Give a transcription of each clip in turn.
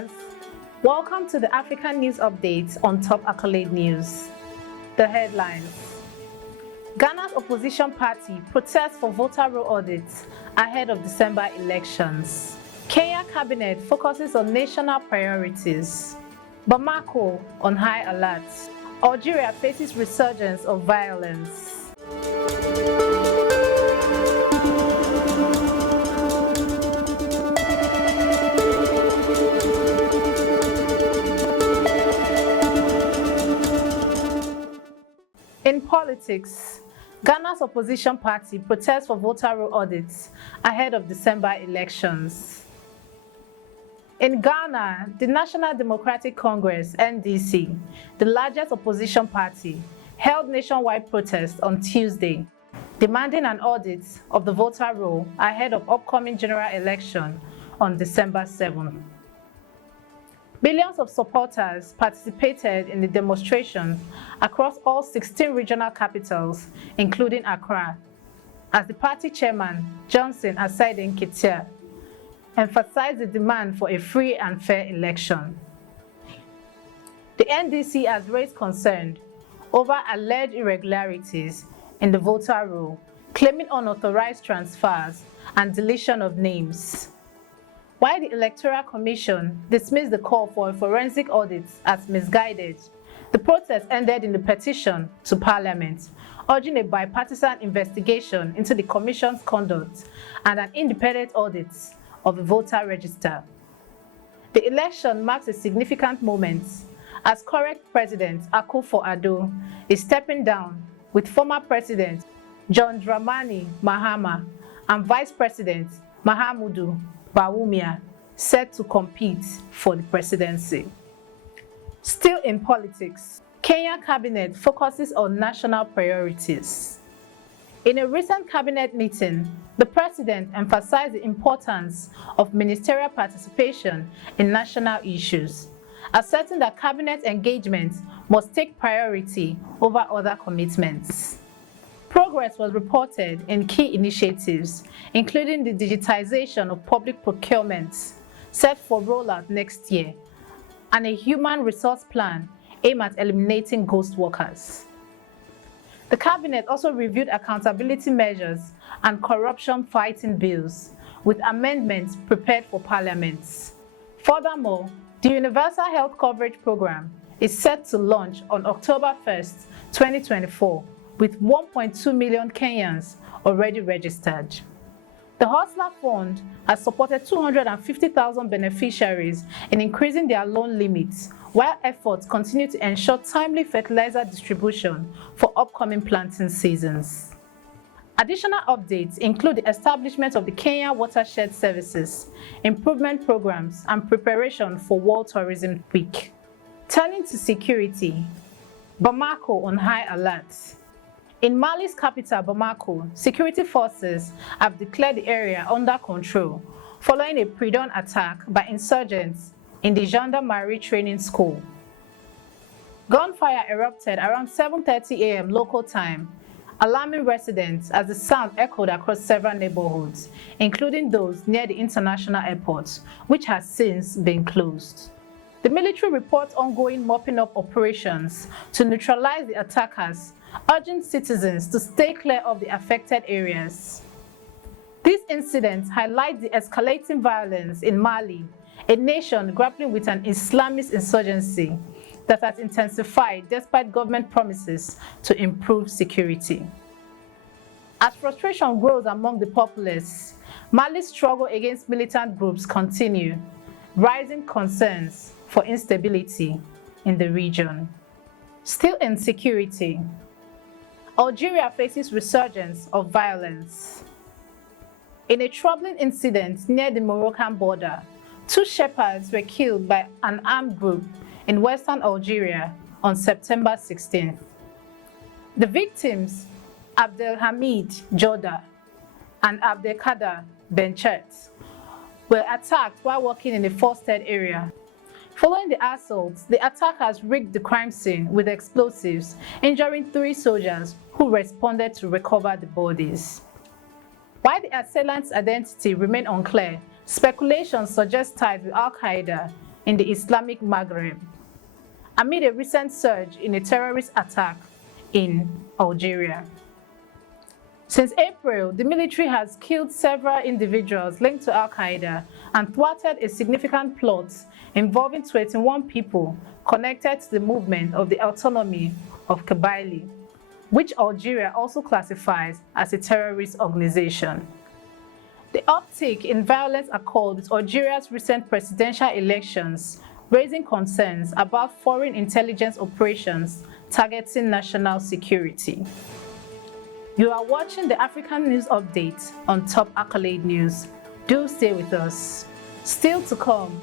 viewers. Welcome to the African News Update on Top Accolade News. The headlines: Ghana's opposition party protests for voter roll audits ahead of December elections. Kenya cabinet focuses on national priorities. Bamako on high alert. Algeria faces resurgence of violence. In politics, Ghana's opposition party protests for voter roll audits ahead of December elections. In Ghana, the National Democratic Congress (NDC), the largest opposition party, held nationwide protests on Tuesday, demanding an audit of the voter roll ahead of upcoming general election on December 7. Billions of supporters participated in the demonstrations across all 16 regional capitals, including Accra, as the party chairman, Johnson Aside Nketia, emphasized the demand for a free and fair election. The NDC has raised concern over alleged irregularities in the voter roll, claiming unauthorized transfers and deletion of names. While the Electoral Commission dismissed the call for a forensic audit as misguided, the protest ended in a petition to Parliament, urging a bipartisan investigation into the Commission's conduct and an independent audit of the voter register. The election marks a significant moment as current President Akufo-Addo is stepping down, with former President John Dramani Mahama and Vice President Mahamudu Bawumia set to compete for the presidency. Still in politics, Kenya cabinet focuses on national priorities. In a recent cabinet meeting, the president emphasized the importance of ministerial participation in national issues, asserting that cabinet engagement must take priority over other commitments. Progress was reported in key initiatives, including the digitization of public procurement set for rollout next year, and a human resource plan aimed at eliminating ghost workers. The cabinet also reviewed accountability measures and corruption-fighting bills, with amendments prepared for Parliament. Furthermore, the Universal Health Coverage Program is set to launch on October 1, 2024, with 1.2 million Kenyans already registered. The Hustler Fund has supported 250,000 beneficiaries in increasing their loan limits, while efforts continue to ensure timely fertilizer distribution for upcoming planting seasons. Additional updates include the establishment of the Kenya Watershed Services, improvement programs, and preparation for World Tourism Week. Turning to security, Bamako on high alert. In Mali's capital, Bamako, security forces have declared the area under control following a pre-dawn attack by insurgents in the Gendarmerie Training School. Gunfire erupted around 7:30 a.m. local time, alarming residents as the sound echoed across several neighborhoods, including those near the international airport, which has since been closed. The military reports ongoing mopping-up operations to neutralize the attackers, urging citizens to stay clear of the affected areas. These incidents highlight the escalating violence in Mali, a nation grappling with an Islamist insurgency that has intensified despite government promises to improve security. As frustration grows among the populace, Mali's struggle against militant groups continue, rising concerns for instability in the region. Still in security, Algeria faces resurgence of violence. In a troubling incident near the Moroccan border, 2 shepherds were killed by an armed group in western Algeria on September 16th. The victims, Abdelhamid Joda and Abdelkader Benchet, were attacked while walking in a forested area. Following the assaults, the attackers rigged the crime scene with explosives, injuring 3 soldiers who responded to recover the bodies. While the assailant's identity remained unclear, speculation suggests ties with Al-Qaeda, in the Islamic Maghreb, amid a recent surge in a terrorist attack in Algeria. Since April, the military has killed several individuals linked to Al-Qaeda and thwarted a significant plot involving 21 people connected to the movement of the autonomy of Kabylie, which Algeria also classifies as a terrorist organization. The uptick in violence occurred with Algeria's recent presidential elections, raising concerns about foreign intelligence operations targeting national security. You are watching the African News Update on Top Accolade News. Do stay with us. Still to come.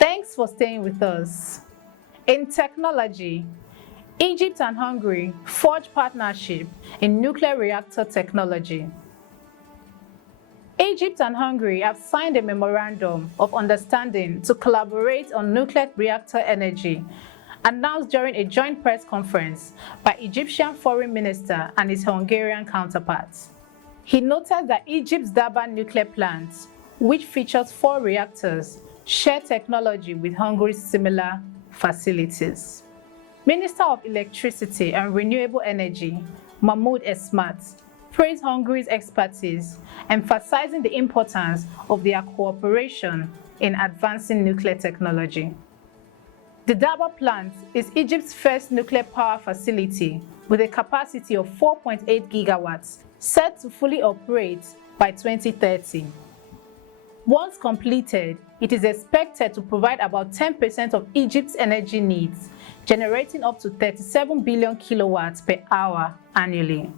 Thanks for staying with us. In technology, Egypt and Hungary forge partnership in nuclear reactor technology. Egypt and Hungary have signed a memorandum of understanding to collaborate on nuclear reactor energy, announced during a joint press conference by Egyptian Foreign Minister and his Hungarian counterpart. He noted that Egypt's Daba nuclear plant, which features 4 reactors, share technology with Hungary's similar facilities. Minister of Electricity and Renewable Energy, Mahmoud Esmat, praised Hungary's expertise, emphasizing the importance of their cooperation in advancing nuclear technology. The Daba plant is Egypt's first nuclear power facility with a capacity of 4.8 gigawatts, set to fully operate by 2030. Once completed, it is expected to provide about 10% of Egypt's energy needs, generating up to 37 billion kilowatts per hour annually.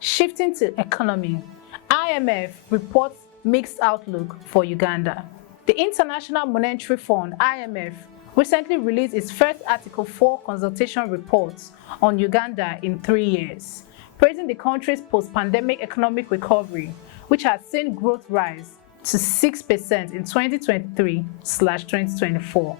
Shifting to economy, IMF reports mixed outlook for Uganda. The International Monetary Fund, IMF, recently released its first Article 4 consultation report on Uganda in 3 years, praising the country's post-pandemic economic recovery, which has seen growth rise to 6% in 2023/2024.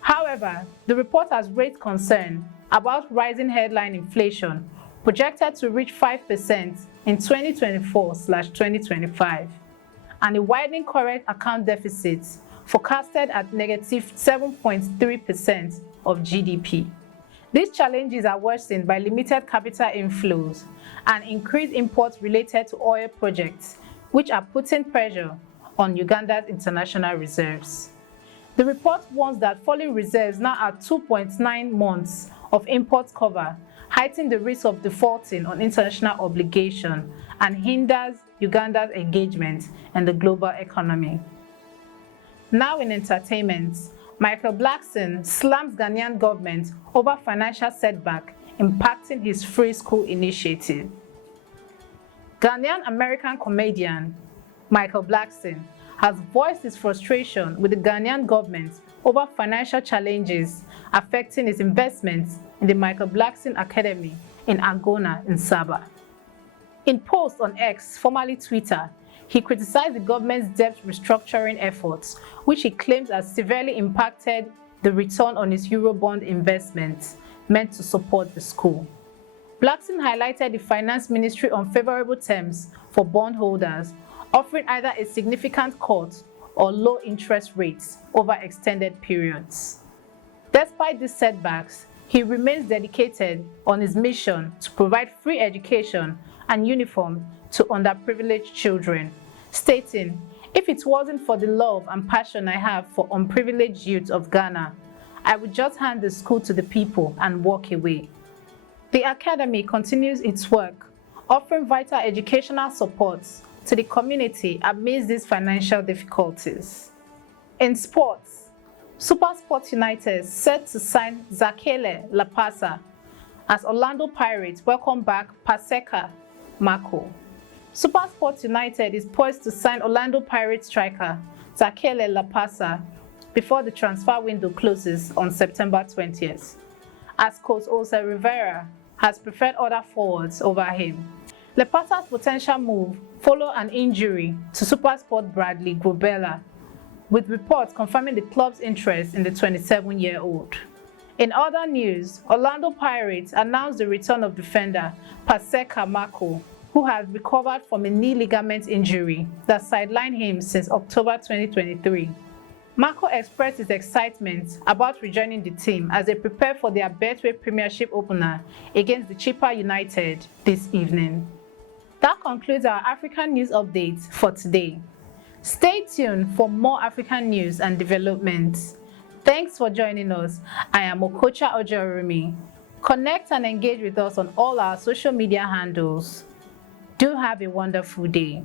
However, the report has raised concern about rising headline inflation, projected to reach 5% in 2024/2025, and a widening current account deficit forecasted at negative 7.3% of GDP. These challenges are worsened by limited capital inflows and increased imports related to oil projects, which are putting pressure on Uganda's international reserves. The report warns that falling reserves now at 2.9 months of import cover heighten the risk of defaulting on international obligation and hinders Uganda's engagement in the global economy. Now in entertainment, Michael Blackson slams Ghanaian government over financial setback impacting his free school initiative. Ghanaian-American comedian Michael Blackson has voiced his frustration with the Ghanaian government over financial challenges affecting his investments in the Michael Blackson Academy in Angona in Saba. In post on X, formerly Twitter, he criticized the government's debt restructuring efforts, which he claims has severely impacted the return on his Eurobond investments meant to support the school. Blackson highlighted the Finance Ministry unfavorable terms for bondholders, offering either a significant cut or low interest rates over extended periods. Despite these setbacks, he remains dedicated on his mission to provide free education and uniform to underprivileged children, stating, "If it wasn't for the love and passion I have for unprivileged youth of Ghana, I would just hand the school to the people and walk away." The Academy continues its work, offering vital educational support to the community amidst these financial difficulties. In sports, SuperSport United set to sign Zakele Lapasa as Orlando Pirates welcome back Paseka Mako. SuperSport United is poised to sign Orlando Pirates striker Zakele Lapasa before the transfer window closes on September 20th, as Coach Jose Rivera has preferred other forwards over him. Lepata's potential move followed an injury to SuperSport Bradley Gobella, with reports confirming the club's interest in the 27-year-old. In other news, Orlando Pirates announced the return of defender Paseka Mako, who has recovered from a knee ligament injury that sidelined him since October 2023. Mako expressed his excitement about rejoining the team as they prepare for their Betway Premiership opener against the Chippa United this evening. That concludes our African news updates for today. Stay tuned for more African news and developments. Thanks for joining us. I am Okocha Ojorumi. Connect and engage with us on all our social media handles. Do have a wonderful day.